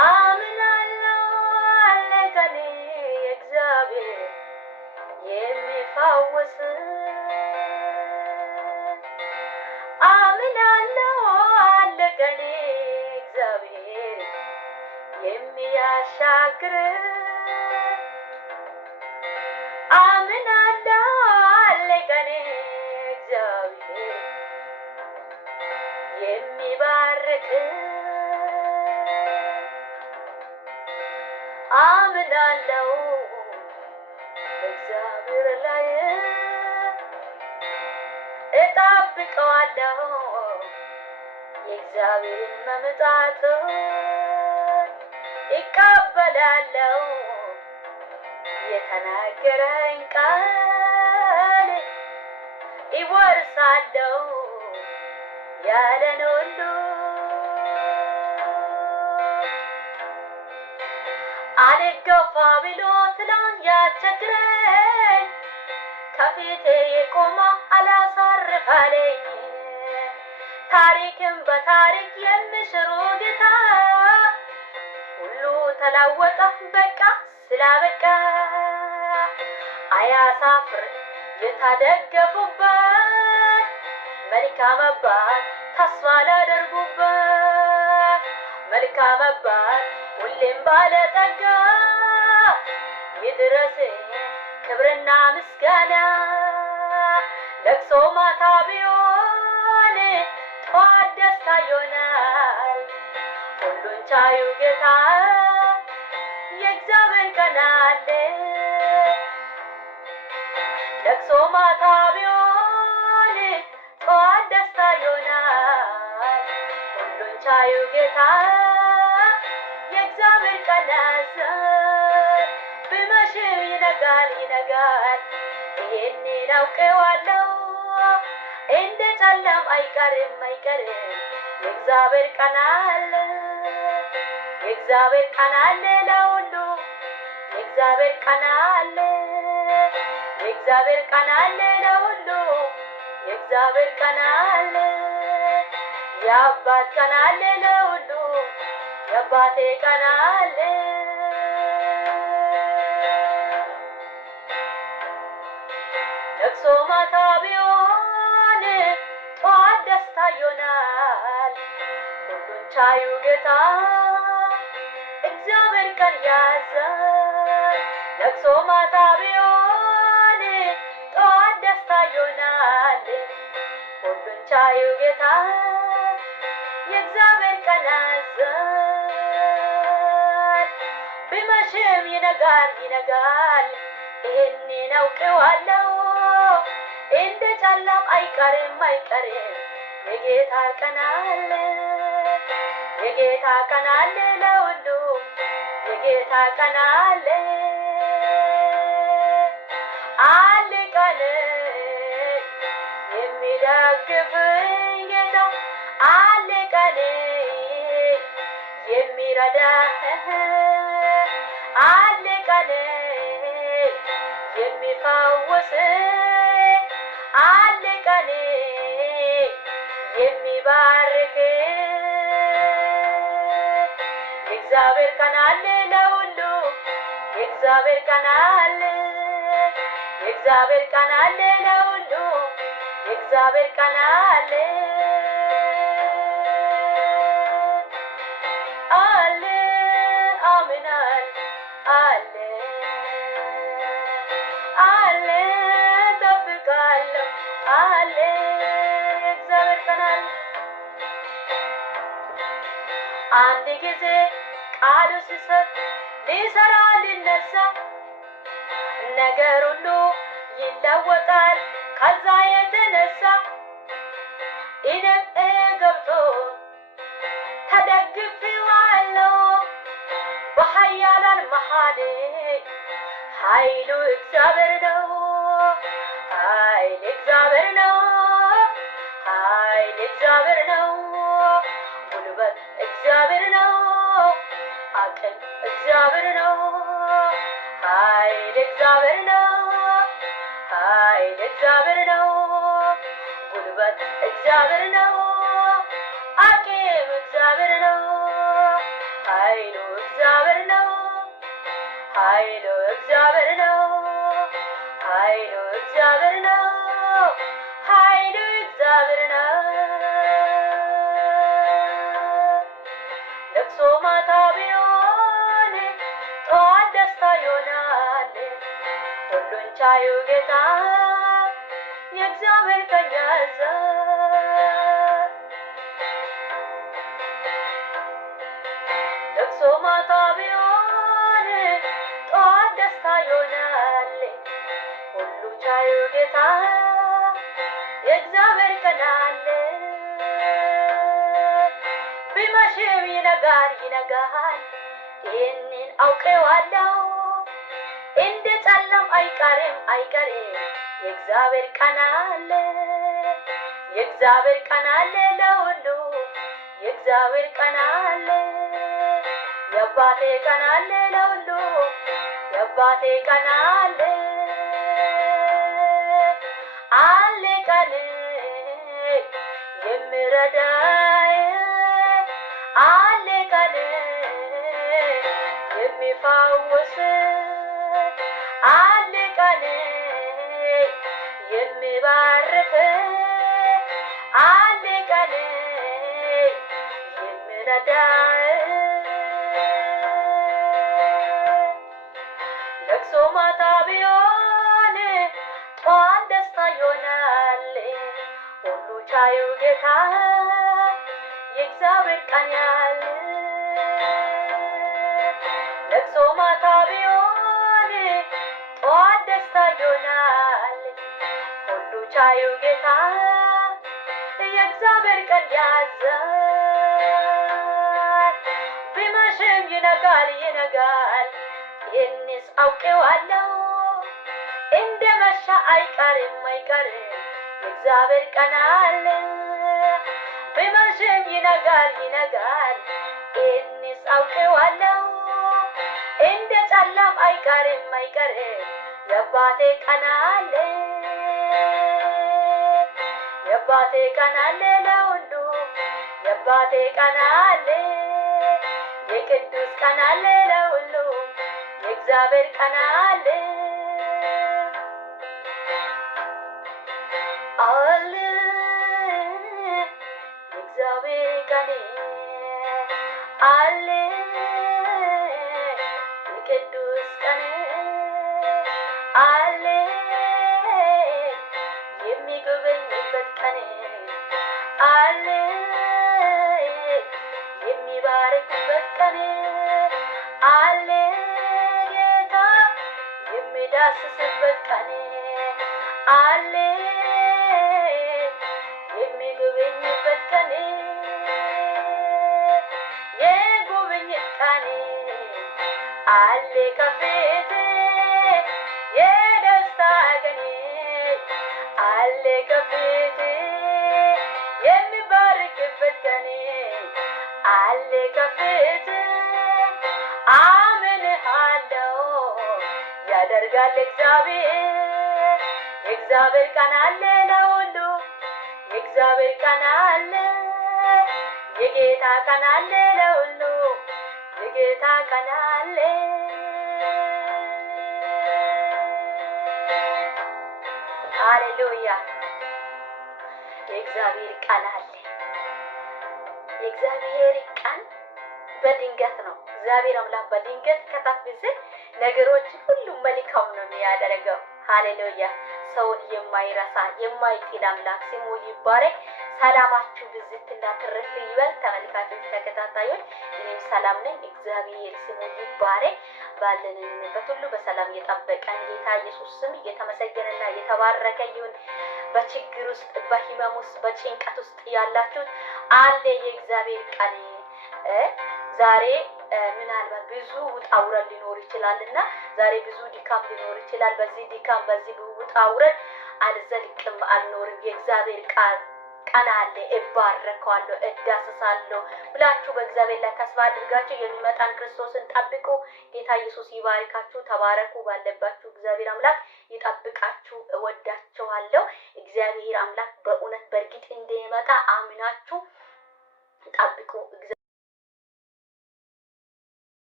አምናለሁ አለ ከኔ እግዚአብሔር የሚፈውስ አምናለሁ አለ ከኔ እግዚአብሔር የሚያሻግር አምናለሁ አለ ከኔ እግዚአብሔር የሚባርክ አምናለሁ በእግዚአብሔር ላይ እጠብቀዋለሁ የእግዚአብሔርን መምጣት እቀበላለሁ የተናገረኝ ቃል እወርሳለሁ ያለን ሁሉ አልገፋ ብሎ ትላንት ያስቸግረኝ ከፊቴ የቆመ አላሳርፍ አለኝ ታሪክን በታሪክ የሚሽሩ ጌታ ሁሉ ተለወጠ በቃ ስላበቃ አያሳፍር የተደገፉበት መልካም አባት ተስፋ ላደርጉበት መልካም አባት ሁሌም ባለጠጋ ይድረስ ክብርና ምስጋና ለቅሶ ማታ ቢሆን ጠዋት ደስታ ይሆናል ሁሉን ቻዩ ጌታ የእግዚአብሔር ቀን አለ ለቅሶ ማታ ቢሆን ጠዋት ደስታ ይሆናል ሁሉን ቻዩ ጌታ የእግዚአብሔር ቀን አለ ቢመሽም ይነጋል ይሄንን አውቀዋለሁ እንደ ጨለማ አይቀርም የእግዚአብሔር ቀን አለ የእግዚአብሔር ቀን አለ ለሁሉ የእግዚአብሔር ቀን አለ የእግዚአብሔር ቀን አለ ለሁሉ የእግዚአብሔር ቀን አለ የአባት ቀን አለ ለሁሉ የአባቴ ቀን አለ ለቅሶ ማታ ቢሆን ጠዋት ደስታ ይሆናል ሁሉን ቻዩ ጌታ እግዚአብሔር ቀን ያዛል ለቅሶ ማታ ቢሆን ጠዋት ደስታ ይሆናል ሁሉን ቻዩ ጌታ የእግዚአብሔር ቀን ያዛል ቢመሽም ይነጋል ይሄንን አውቀዋለሁ እንደ ጨለማ አይቀርም የጌታ ቀን አለ የጌታ ቀን አለ ለሁሉ የጌታ ቀን አለ ቀን የሚደግፈኝ ጌታ አለ ቀን የሚረዳ አለ ቀን የሚፈውስ አለ ቀን የሚባርክ የእግዚአብሔር ቀን አለ ለሁሉ የእግዚአብሔር ቀን አለ የእግዚአብሔር ቀን አለ ለሁሉ የእግዚአብሔር ቀን አለ አምናል አለ ጠብቃለሁ አለ የእግዚአብሔር ቀን አለ አንድ ጊዜ ቃሉ ሲሰጥ ሊሰራ ሊነሳ ነገር ሁሉ ይለወጣል ከዛ የተነሳ እኔም ገብቶ ተደግፌዋለሁ በኃያላን መሃል ኃይሉ እግዚአብሔር ነው ኃይል እግዚአብሔር ነው ኃይል እግዚአብሔር ነው ጉልበት እግዚአብሔር ነው አቅም እግዚአብሔር ነው ኃይል እግዚአብሔር ነው ኃይል እግዚአብሔር ነው ጉልበት እግዚአብሔር ነው አቅም እግዚአብሔር ነው ኃይሉ እግዚአብሔር ነው ኃይሉ እግዚአብሔር ነው ኃይሉ እግዚአብሔር ነው ኃይሉ እግዚአብሔር ነው ለቅሶ ማታ ቢሆን ጠዋት ደስታ ይሆናል ሁሉን ቻዩ ጌታ የእግዚአብሔር ቀኝ ያዛል ለቅሶ ማታ ቢሆን ጠዋት ደስታ ይሆናል ሁሉ ቻዩ ጌታ የእግዚአብሔር ቀን አለ ቢመሽም ይነጋል ይህንን አውቄዋለሁ እንደ ጨለም አይቀርም የእግዚአብሔር ቀን አለ የእግዚአብሔር ቀን አለ ለሁሉ የእግዚአብሔር ቀን አለ የአባቴ ቀን አለ ለሁሉ የአባቴ ቀን አለ አለ ቀን የሚረዳኝ አለ ቀን የሚፈውስ አለ ቀን የሚባርክ አለ ቀን የሚረዳኝ ለቅሶ ማታ ቢሆን ጠዋት ደስታ ይሆናል ሁሉ ቻዩ ጌታ የእግዚአብሔር ቀን ያለ ለቅሶ ማታ ቢሆን ጠዋት ደስታ ይሆናል ሁሉ ቻዩ ጌታ የእግዚአብሔር ቀን ያዛል ቢመሽም ይነጋል ይህንስ አውቄዋለሁ እንደ መሻ አይቀርም የእግዚአብሔር ቀን አለ ቢመሽም ይነጋል ይህንስ አውቄዋለሁ እንደ ጨለም አይቀርም የአባቴ ቀን አለ የአባቴ ቀን አለ ለሁሉ የአባቴ ቀን አለ የቅዱስ ቀን አለ ለሁሉ የእግዚአብሔር ቀን አለ አለ የእግዚአብሔር ቀን አለ የቅዱስ ቀን አለ የሚጎበኝበት ቀን አለ የሚባርክበት ቀን አለ ጌታ የሚዳስስበት ቀን አለ የሚጎበኝበት ቀን የጉብኝት ቀን አለ ከፊት የደስታ ቀን አለ ከፊት የሚባርክበት ቀን አለ ከፊት አምንሃለሁ ያደርጋል እግዚአብሔር የእግዚአብሔር ቀን አለ ለሁሉ የእግዚአብሔር ቀን አለ የጌታ ቀን አለ ለሁሉ የጌታ ቀን አለ ሃሌሉያ የእግዚአብሔር ቀን አለ የእግዚአብሔር ቀን በድንገት ነው እግዚአብሔር አምላክ በድንገት ከተፍዘ ነገሮች ሁሉ መልካም ነው የሚያደርገው ሃሌሉያ ሰውን የማይረሳ የማይጥል አምላክ ስሙ ይባረክ ሰላማችሁ ብዝትና ትርፍ ይበል ተመልካቾች ተከታታዮች እኔም ሰላም ነኝ እግዚአብሔር ስሙ ይባረክ ባለንበት ሁሉ በሰላም የጠበቀን ጌታ ኢየሱስ ስም የተመሰገነና የተባረከ ይሁን በችግር ውስጥ በህመም ውስጥ በጭንቀት ውስጥ ያላችሁ አለ የእግዚአብሔር ቀን ዛሬ ምናልባት ብዙ ውጣ ውረድ ሊኖር ይችላልና ዛሬ ብዙ ድካም ሊኖር ይችላል በዚህ ድካም በዚህ ውጣ ውረድ አልዘልቅም አልኖርም የእግዚአብሔር ቀን አለ እባረካለሁ እዳስሳለሁ ብላችሁ በእግዚአብሔር ላይ ተስፋ አድርጋችሁ የሚመጣን ክርስቶስን ጠብቁ ጌታ ኢየሱስ ይባርካችሁ ተባረኩ ባለባችሁ እግዚአብሔር አምላክ ይጠብቃችሁ እወዳችኋለሁ እግዚአብሔር አምላክ በእውነት በርግጥ እንደሚመጣ አምናችሁ ጠብቁ።